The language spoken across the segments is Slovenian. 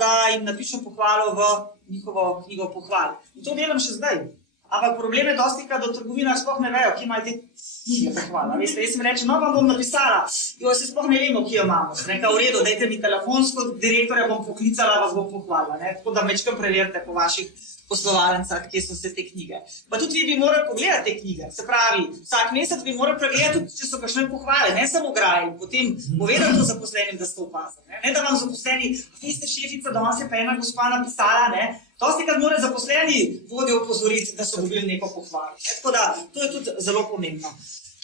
da jim napišem pohvalo v njihovo knjigo pohval. In to delam še zdaj. Ampak problem je dosti, da v trgovinah sploh ne vejo, kje imajo te knjige pohvala. Veste, jaz sem reče, no, vam bom napisala, jo se sploh ne vemo, kje jo imamo. Reka, v redu, dajte mi telefonsko, direktorja bom poklicala, vas bom pohvalila. Tako da mečkam preverite po vaših poslovalnicah, kje so vse te knjige. Pa tudi vi bi morali pogledati te knjige. Se pravi, vsak mesec bi morali pregledati tudi, če so kakšne pohvale, ne samo graje. In potem povedati to zaposlenim, da ste opazili. Ne da vam zaposleni, vi ste šefica, danes je pa ena gospa napisala, ne. Dosti krat morajo zaposleni vodjo opozoriti, da so dobili neko pohvalo. Tako da, to je tudi zelo pomembno.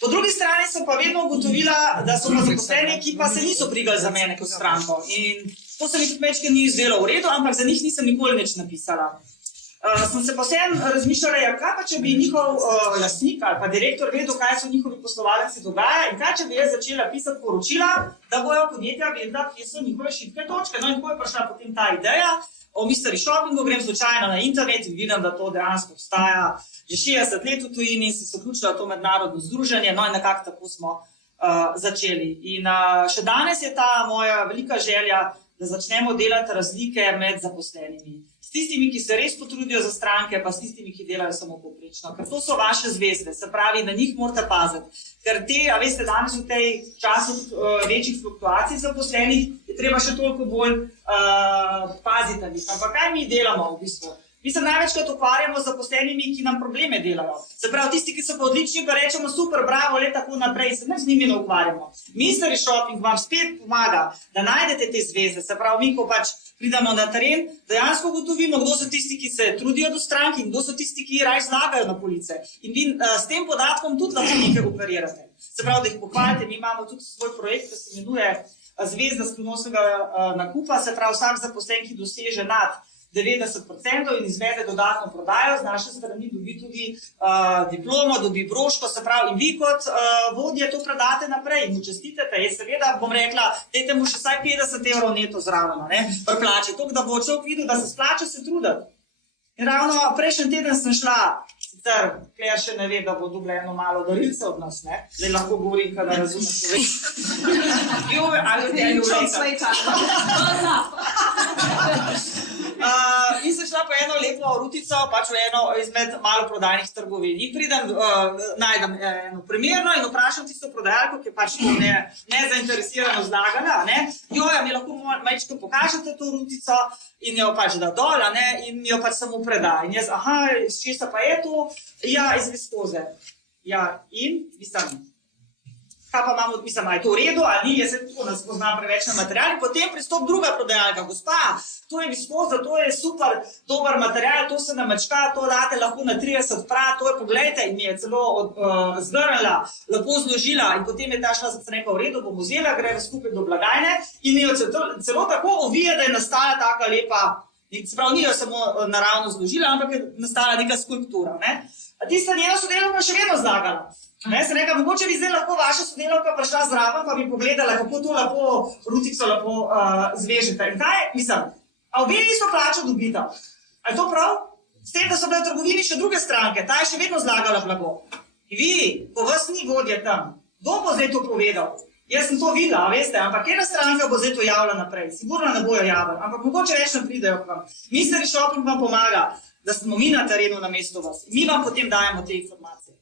Po drugi strani sem pa vedno ugotovila, da so pa zaposleni, ki pa se niso prigali za mene kot stranko. In to se mi tudi mečke ni izdelo v redu, ampak za njih nisem nikoli nič napisala. Sem se pa vsem razmišljala, ja, kaj pa če bi njihov lastnik ali pa direktor vedel, kaj so njihovi poslovalci dogaja in kaj če bi jaz začela pisati poročila, da bojo podjetja vedela, kje so njihove šibke točke. No in ko je prišla potem ta ideja o mystery shoppingu, grem slučajno na internet in vidim, da to dejansko obstaja že 60 let v tujini in sem se vključila v to mednarodno združenje, no in nekako tako smo začeli. In še danes je ta moja velika želja, da začnemo delati razlike med zaposlenimi. S tistimi, ki se res potrudijo za stranke, pa s tistimi, ki delajo samo povprečno. Ker to so vaše zvezde, se pravi, na njih morate paziti. Ker te, a veste, danes v tej času večjih fluktuacij zaposlenih je treba še toliko bolj paziti na njih. Ampak kaj mi delamo v bistvu? Mi se največkrat ukvarjamo z zaposlenimi, ki nam probleme delajo. Se pravi, tisti, ki so pa odlični, pa rečemo super, bravo, le tako naprej, se ne z njimi ne ukvarjamo. Mystery shopping vam spet pomaga, da najdete te zvezde. Se pravi, mi, ko pač pridemo na teren, dejansko ugotovimo, kdo so tisti, ki se trudijo do strank in kdo so tisti, ki raje zlagajo na police. In vi s tem podatkom tudi lahko nekaj operirate. Se pravi, da jih pohvalite, mi imamo tudi svoj projekt, ki se imenuje Zvezda skrivnostnega nakupa, se pravi, vsak zaposlen, ki doseže nad 90% in izvede dodatno prodajo, z naše strani dobi tudi diplomo, dobi broško, se pravi, in vi kot vodje to predate naprej in mu čestitete. Jaz seveda bom rekla, dajte mu še vsaj 50 evrov neto zraven, ne, pri plači, toliko, da bo človek videl, da se splača se truditi. In ravno prejšnji teden sem šla, sicer Claire še ne ve, da bo dobila eno malo darilce od nas, ne, zdaj lahko govorim, kada razumem človek. Ljube, ali ne ljubejka. In sem šla po eno lepo rutico, pač v eno izmed maloprodajnih trgovin. In pridem, najdem eno primerno in vprašam tisto prodajalko, ki je pač to nezainteresirano zlagala, ne. Joja, mi lahko majčko pokažete to rutico in jo pač da dol, ne, in jo pač samo preda. In jaz, aha, iz česa pa je to? Ja, iz viskoze. Ja, in mislim, kaj pa imamo, mislim, a je to v redu, ali ni, jaz se tako ne spoznam preveč na materiali, potem pristop druga prodajalka, gospa, to je viskoza, to je super, dober material, to se namačka, to date lahko na 30 prat, to je, poglejte, in mi je celo zgrnila, lepo zložila in potem je ta šla, sem rekla, v redu, bom vzela, greva skupaj do blagajne in mi jo celo tako ovije, da je nastala taka lepa, se pravi, ni jo samo naravno zložila, ampak je nastala neka skulptura, ne. A tista njena sodelavka še vedno zlagala. Sem rekla, mogoče bi zdaj lahko vaša sodelavka prišla zraven, pa bi pogledala, kako to lepo rutico lepo zvežete. In kaj, mislim, a obe isto plačo dobita? A je to prav? S tem, da so bile v trgovini še druge stranke, ta je še vedno zlagala blago. In vi, ko vas ni vodje tam, kdo bo zdaj to povedal? Jaz sem to videla, veste, ampak ena stranka bo zdaj to javila naprej. Sigurno ne bojo javili, ampak mogoče več ne pridejo k vam. Mystery shopping vam pomaga, da smo mi na terenu namesto vas. Mi vam potem dajemo te informacije.